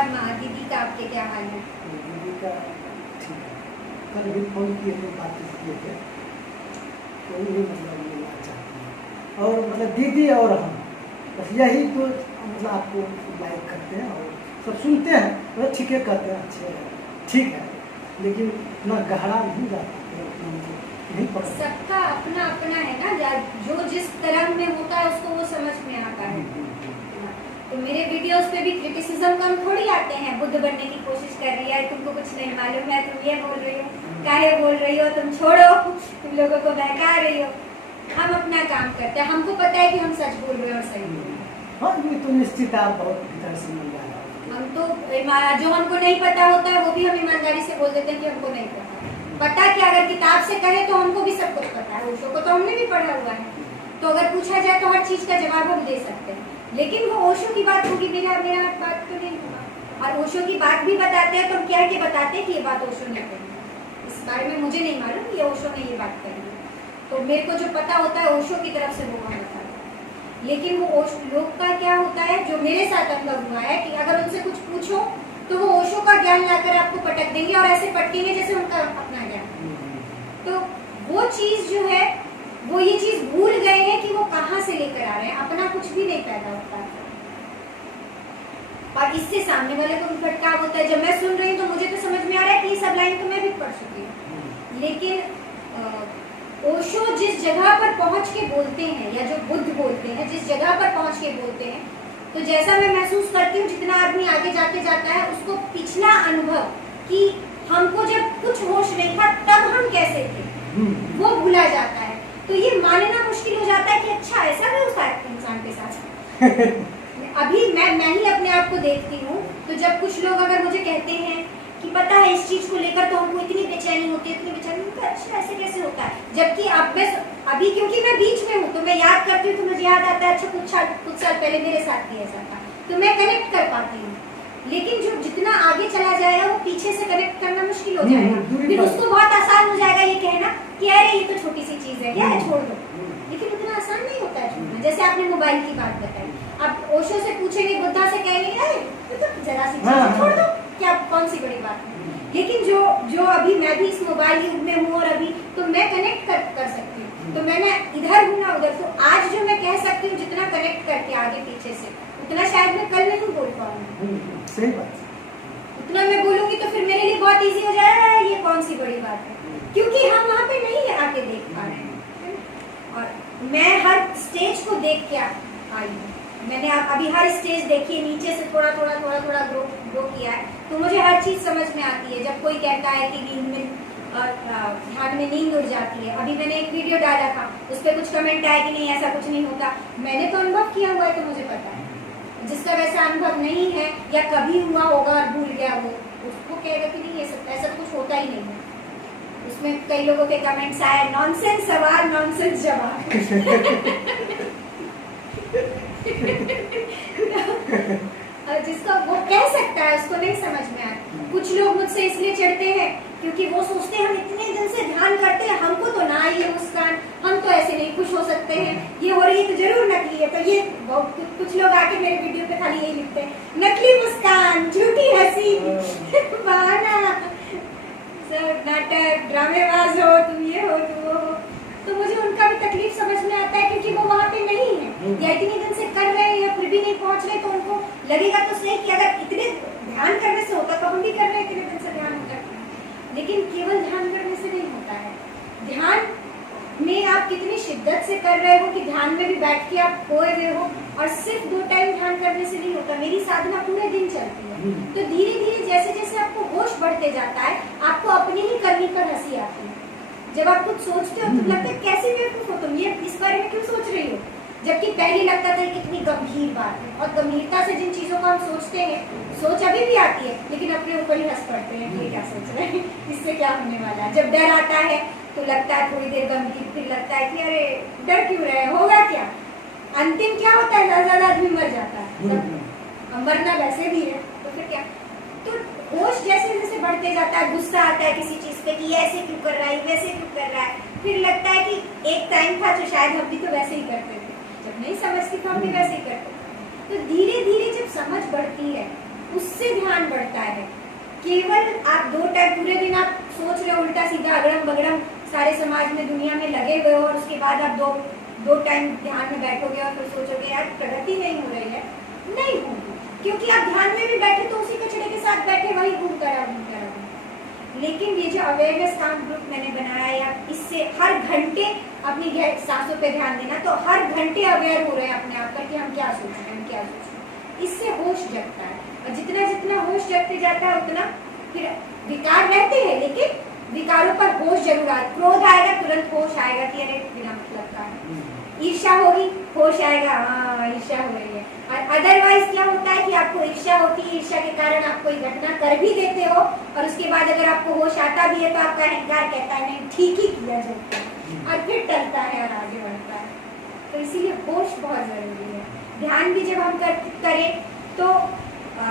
और माँ दीदी का आपके क्या हाल है? दीदी का ठीक है। कल भी फोन किए थे, बातचीत किए थे, तो वही मतलब मिलना चाहती हैं। और मतलब दीदी और हम बस यही तो मतलब आपको लाइक करते हैं और सब सुनते हैं, तो ठीक है कहते हैं, अच्छे हैं, ठीक है, लेकिन इतना गहरा नहीं जाता है, उतना मतलब नहीं पकड़। सबका अपना अपना है ना, जो जिस तरह में होता है उसको वो समझ में आता है। तो मेरे वीडियोस पे भी क्रिटिसिज्म कम थोड़ी आते हैं, बुद्ध बनने की कोशिश कर रही है, तुमको कुछ नहीं मालूम है, तुम ये बोल रही हो, काहे बोल रही हो, तुम छोड़ो, तुम लोगों को बहका रही हो। हम अपना काम करते हैं, हमको पता है कि हम सच बोल रहे हैं और सही बोल रहे हैं। हाँ, ये तो निश्चित आप बहुत भीतर से मिल रहा है। हम तो जो हमको नहीं पता होता है वो भी हम ईमानदारी से बोल देते हैं कि हमको नहीं पता कि अगर किताब से कहे तो हमको भी सब कुछ पता है, ओशो को तो हमने भी पढ़ा हुआ है, तो अगर पूछा जाए तो हर चीज का जवाब हम दे सकते हैं। लेकिन वो ओशो की बात होगी, मेरा बात तो नहीं होगा। और ओशो की बात भी बताते हैं तो क्या के बताते हैं कि ये बात ओशो ने कही, इस बारे में मुझे नहीं मालूम ये ओशो ने ये बात कही, तो मेरे को जो पता होता है ओशो की तरफ से वो हम बताते हैं। लेकिन वो लोग का क्या होता है, जो मेरे साथ अनुभव हुआ है कि अगर उनसे कुछ पूछो तो वो ओशो का ज्ञान लाकर आपको पटक देंगे और ऐसे पटकेंगे जैसे उनका अपना ज्ञान। तो वो चीज जो है, वो ये चीज भूल गए हैं कि वो कहाँ से लेकर आ रहे हैं, अपना कुछ भी नहीं पैदा होता। और इससे सामने वाले को खटका होता है। जब मैं सुन रही हूँ तो मुझे तो समझ में आ रहा है कि ये सब लाइन तो मैं भी पढ़ चुकी हूँ, लेकिन ओशो जिस जगह पर पहुंच के बोलते हैं या जो बुद्ध बोलते हैं, जिस जगह पर पहुंच के बोलते हैं, तो जैसा मैं महसूस करती हूँ जितना आदमी आगे जाते जाता है उसको पिछला अनुभव कि हमको जब कुछ होश नहीं था तब हम कैसे थे वो भूला जाता है। तो ये मानना मुश्किल हो जाता है कि अच्छा ऐसा भी होता है इंसान के साथ। अभी मैं ही अपने आप को देखती हूँ, तो जब कुछ लोग अगर मुझे कहते हैं कि पता है इस चीज को लेकर तो हमको इतनी बेचैनी होती है, इतनी बेचैनी होती है, अच्छा ऐसे कैसे होता है, जबकि अब मैं अभी क्योंकि मैं बीच में हूँ तो मैं याद करती हूँ तो मुझे याद आता है अच्छा कुछ साल पहले मेरे साथ भी ऐसा था, तो मैं कनेक्ट कर पाती हूँ। लेकिन जो जितना आगे चला जाएगा वो पीछे से कनेक्ट करना मुश्किल हो जाएगा, फिर उसको बहुत आसान हो जाएगा ये कहना कि अरे ये तो छोटी सी चीज है, क्या है छोड़ दो। लेकिन उतना आसान नहीं होता है छोड़ना। जैसे आपने मोबाइल की बात बताई, आप ओशो से पूछेंगे, बुद्धा से कहेंगे अरे तो जरा सी चीज है, छोड़ दो, क्या कौन सी बड़ी बात है। लेकिन जो अभी मैं भी इस मोबाइल युग में हूँ और अभी तो मैं कनेक्ट कर सकती हूँ, तो मैंने इधर हूँ ना उधर, तो आज जो मैं कह सकती हूँ जितना कनेक्ट करके आगे पीछे से उतना शायद मैं कल नहीं बोल पाऊंगी। सही बात। उतना मैं बोलूंगी तो फिर मेरे लिए बहुत इजी हो जाएगा, ये कौन सी बड़ी बात है, क्योंकि हम वहाँ पे नहीं आके देख पा रहे हैं। और मैं हर स्टेज को देख के आई हूँ, मैंने अभी हर स्टेज देखी है, नीचे से थोड़ा थोड़ा ग्रो किया है, तो मुझे हर चीज समझ में आती है। जब कोई कहता है कि नींद में ध्यान में नींद उड़ जाती है, अभी मैंने एक वीडियो डाला था उस पर कुछ कमेंट आया कि नहीं ऐसा कुछ नहीं होता, मैंने तो अनुभव किया हुआ है तो मुझे पता है। जिसका वैसा अनुभव नहीं है या कभी हुआ होगा और भूल गया वो, उसको कहेगा कि नहीं ये सब ऐसा कुछ होता ही नहीं है। उसमें कई लोगों के कमेंट्स आए, नॉनसेंस सवाल नॉनसेंस जवाब। जिसका वो कह सकता है उसको नहीं समझ में आता। कुछ लोग मुझसे इसलिए चिढ़ते हैं क्योंकि वो सोचते हैं हम इतने दिन से ध्यान करते हैं, हमको तो ना आई है मुस्कान, हम तो ऐसे नहीं खुश हो सकते हैं, ये हो रही है तो जरूर नकली है। तो ये कुछ लोग आके मेरे वीडियो पे खाली यही लिखते हैं, नकली मुस्कान, झूठी हंसी, बहाना, नाटक, ड्रामेबाज हो तुम, ये हो तुम वो हो। तो मुझे उनका भी तकलीफ समझ में आता है क्योंकि वो वहाँ पे नहीं है या इतने दिन से कर रहे हैं या फिर भी नहीं पहुँच रहे, तो उनको लगेगा तो सही कि अगर इतने ध्यान करने से होता तो हम भी कर रहे हैं, इतने दिन से ध्यान होता है। लेकिन केवल ध्यान करने से नहीं होता है, ध्यान में आप कितनी शिद्दत से कर रहे हो कि ध्यान में भी बैठ के आप खोए हुए हो, और सिर्फ 2 टाइम ध्यान करने से नहीं होता। मेरी साधना पूरे दिन चलती है, तो धीरे धीरे जैसे जैसे आपको होश बढ़ते जाता है आपको अपनी ही करनी पर हंसी आती है। जब आप कुछ सोचते हो तो लगता है कैसे बेवकूफ हो तुम, ये इस बारे में क्यों सोच रही हो, जबकि पहले लगता था कितनी गंभीर बात है। और गंभीरता से जिन चीजों को हम सोचते हैं, सोच अभी भी आती है लेकिन अपने ऊपर ही हंस पड़ते हैं, ये क्या सोच रहे हैं, इससे क्या होने वाला है। जब डर आता है तो लगता है थोड़ी देर गंभीर, फिर लगता है कि अरे डर क्यों रहे, होगा क्या, अंतिम क्या होता है, ज्यादा आदमी मर जाता है, मरना वैसे भी है तो फिर क्या। तो होश जैसे जैसे बढ़ते जाता है, गुस्सा आता है किसी चीज पे कि ऐसे क्यों कर रहा है, वैसे क्यों कर रहा है, फिर लगता है कि एक टाइम था जो शायद हम भी तो वैसे ही करते थे, जब नहीं समझती तो हम भी वैसे ही करते। तो धीरे धीरे जब समझ बढ़ती है उससे ध्यान केवल आप 2 टाइम पूरे दिन आप सोच रहे हो उल्टा सीधा अगड़म बगड़म सारे समाज में दुनिया में लगे हुए हो, और उसके बाद आप दो टाइम ध्यान में बैठोगे और फिर सोचोगे यार प्रगति नहीं हो रही है, नहीं होगी, क्योंकि आप ध्यान में भी बैठे तो उसी कचड़े के साथ बैठे वही घूमता रहा। लेकिन ये जो अवेयरनेस काम ग्रुप मैंने बनाया, या इससे हर घंटे अपनी सांसों पे ध्यान देना, तो हर घंटे अवेयर हो रहे हैं अपने आप पर कि हम क्या सोच रहे हैं, हम क्या सोच रहे हैं। इससे होश जगता है, और जितना जितना होश जगते जाता है उतना फिर विकार रहते हैं, लेकिन विकारों पर होश जरूर आए। क्रोध आएगा तुरंत होश आएगा कि अरे बिना मतलब का है। ईर्ष्या होगी होश आएगा, हाँ ईर्ष्या हो रही है। और अदरवाइज क्या होता है कि आपको ईर्ष्या होती है, ईर्ष्या के कारण आप कोई घटना कर भी देते हो, और उसके बाद अगर आपको होश आता भी है तो आपका अहंकार कहता है नहीं ठीक ही किया जो, और फिर टलता है और आगे बढ़ता है। तो इसीलिए होश बहुत जरूरी है। ध्यान भी जब हम करें तो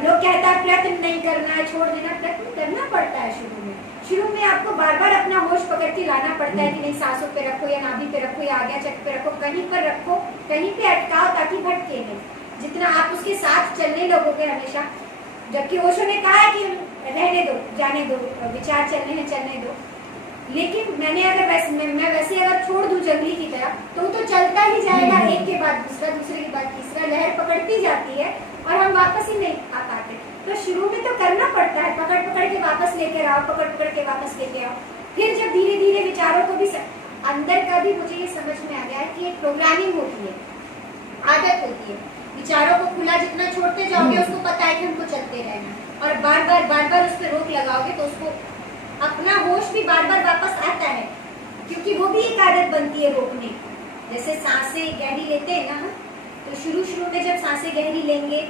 लोग कहता है प्रयत्न नहीं करना है, छोड़ देना, प्रयत्न करना पड़ता है। शुरू में आपको बार बार अपना होश पकड़ के लाना पड़ता है कि नहीं सांसों पे रखो, या नाभि पे रखो, या आगे चक पे रखो, कहीं पर रखो, कहीं पे अटकाओ ताकि भटके नहीं। जितना आप उसके साथ चलने लगोगे हमेशा, जबकि ओशो ने कहा है कि रहने दो, जाने दो, विचार चलने हैं चलने दो, लेकिन मैंने अगर मैं वैसे अगर छोड़ दूं जंगली की तरह तो चलता ही जाएगा, एक के बाद दूसरा, दूसरे के बाद तीसरा, लहर पकड़ती जाती है और हम वापस ही नहीं आ पाते। तो शुरू में तो करना पड़ता है, पकड़ पकड़ के वापस लेके आओ, पकड़ पकड़ के वापस लेके आओ। फिर जब धीरे धीरे विचारों को भी अंदर का भी मुझे ये समझ में आ गया है कि एक प्रोग्रामिंग होती है, आदत होती है। विचारों को खुला जितना छोड़ते जाओगे उसको पता है कि हमको चलते रहना, और बार बार उस पर रोक लगाओगे तो उसको अपना होश भी बार बार वापस आता है, क्योंकि वो भी एक आदत बनती है रोकने। जैसे सांसें गहरी लेते हैं ना, तो शुरू में जब सांसें गहरी लेंगे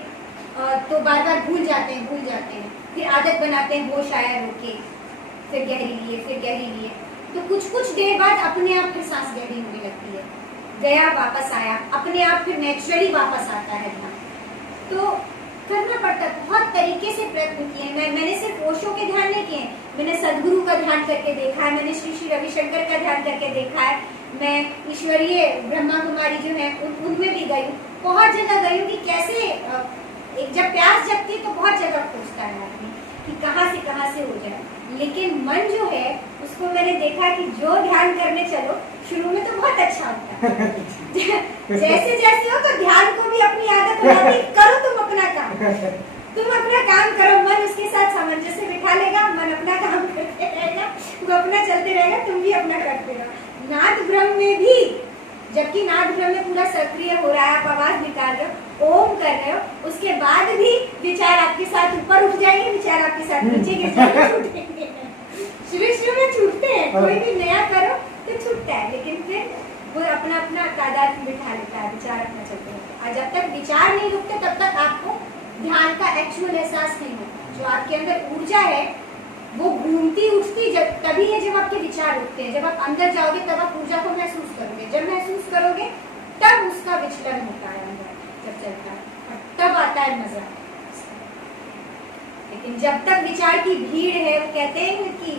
तो बार बार भूल जाते हैं, फिर आदत बनाते हैं, होश आया रोके, फिर गहरी लिए, फिर गहरी लिए, तो कुछ देर बाद अपने आप फिर सांस गहरी होने लगती है, गया वापस आया, अपने आप फिर नेचुरली वापस आता है ध्यान। तो करना पड़ता है, बहुत तरीके से प्रयत्न किए। मैंने सिर्फ ओशो के ध्यान नहीं किए, मैंने सदगुरु का ध्यान करके देखा है, मैंने श्री रविशंकर का ध्यान करके देखा है, मैं ईश्वरीय ब्रह्मा कुमारी जो है उनमें भी गई हूँ, बहुत जगह गई हूँ कि कैसे एक जब प्यास जगती है तो बहुत जगह खोजता है आदमी कि कहाँ से हो जाए। लेकिन मन जो है उसको मैंने देखा कि जो ध्यान करने चलो शुरू में तो बहुत अच्छा होता है जैसे जैसे हो तो ध्यान को भी अपनी आदत हो जाती, करो तुम अपना काम करो, मन उसके साथ सामंजस्य बिठा लेगा, मन अपना काम करते रहेगा, वो अपना चलते रहेगा, तुम भी अपना करते रहो। नाद ब्रह्म में भी, जबकि नाद ब्रह्म में पूरा सक्रिय हो रहा है, आप आवाज निकाल रहे हो, ओम कर रहे हो, उसके बाद भी विचार आपके साथ ऊपर उठ जाएंगे, विचार आपके साथ नीचे गिर जाएंगे, छूटेंगे। शुरू में छूटते हैं, कोई भी नया करो तो छूटता है, लेकिन फिर वो अपना अपना तादाद बिठा लेता है, विचार अपना चलते रहते हैं। और जब तक विचार नहीं रुकते तब तक आपको ध्यान का एक्चुअल एहसास नहीं होता। जो आपके अंदर ऊर्जा है वो घूमती उठती तभी है जब आपके विचार उठते हैं। जब आप अंदर जाओगे तब आप ऊर्जा को महसूस करोगे, जब महसूस करोगे तब उसका विचलन होता है अंदर, जब चलता है और तब आता है मजा। लेकिन जब तक विचार की भीड़ है, वो कहते हैं कि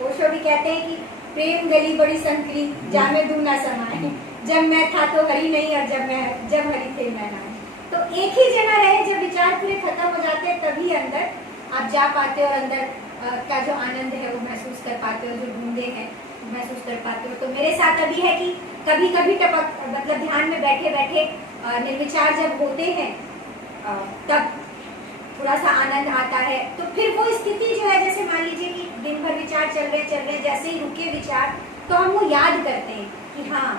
ओशो भी कहते हैं कि प्रेम गली बड़ी संकरी जामे दूं ना समाए, जब मैं था तो हरी नहीं और जब हरी थे मैं ना। तो एक ही जगह रहे, जब विचार पूरे खत्म हो जाते हैं तभी अंदर आप जा पाते हो और अंदर का जो आनंद है वो महसूस कर पाते हो, जो ढूंढे हैं महसूस कर पाते हो। तो मेरे साथ अभी है कि कभी कभी मतलब ध्यान में बैठे बैठे निर्विचार जब होते हैं तब थोड़ा सा आनंद आता है। तो फिर वो स्थिति जो है, जैसे मान लीजिए कि दिन भर विचार चल रहे जैसे ही रुके विचार तो हम वो याद करते हैं कि हाँ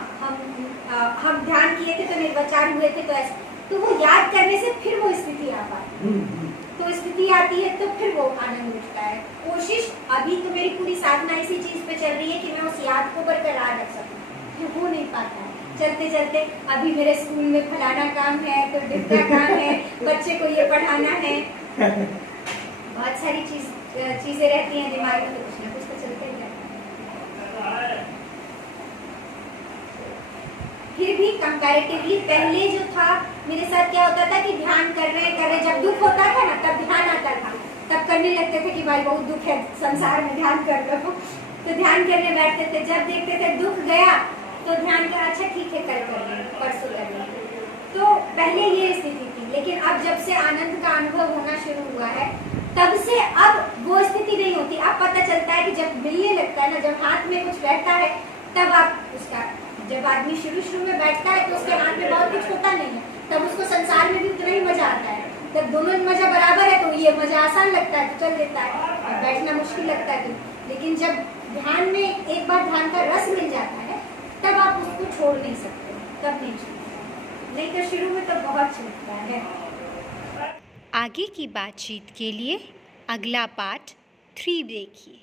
हम ध्यान किए थे तो निर्विचार हुए थे, तो ऐसे, तो वो याद करने से फिर वो स्थिति आ पाती है। तो स्थिति आती है तो फिर वो आनंद उठता है। कोशिश अभी तो मेरी पूरी साधना इसी चीज पे चल रही है कि मैं उस याद को बरकरार रख सकूं, हो नहीं पाता है। चलते चलते अभी मेरे स्कूल में फलाना काम है, तो ढिमका काम है, बच्चे को ये पढ़ाना है, बहुत सारी चीजें रहती हैं दिमाग में, तो कुछ ना कुछ तो चलते ही रहता है। फिर भी कंपैरेटिवली पहले जो था मेरे साथ क्या होता था कि ध्यान कर रहे जब दुख होता था ना तब ध्यान आता था, तब करने लगते थे कि भाई बहुत दुख है संसार में, ध्यान कर लो, तो ध्यान करने बैठते थे। जब देखते थे दुख गया तो ध्यान का अच्छा ठीक है कल कर लेंगे, परसों कर लेंगे। तो पहले ये स्थिति थी, लेकिन अब जब से आनंद का अनुभव होना शुरू हुआ है तब से अब वो स्थिति नहीं होती। अब पता चलता है कि जब मिलने लगता है ना, जब हाथ में कुछ रहता है, तब आप उसका, जब आदमी शुरू में बैठता है तो उसके हाथ में बहुत कुछ होता नहीं है, तब उसको संसार में भी उतना ही मजा आता है। जब दोनों में मजा बराबर है तो ये मजा आसान लगता है तो चल देता है, और बैठना मुश्किल लगता है तो। लेकिन जब ध्यान में एक बार ध्यान का रस मिल जाता है, तब आप उसको छोड़ नहीं सकते, तब नहीं छूटता, नहीं तो शुरू में तो बहुत छूटता है। आगे की बातचीत के लिए अगला पार्ट 3 देखिए।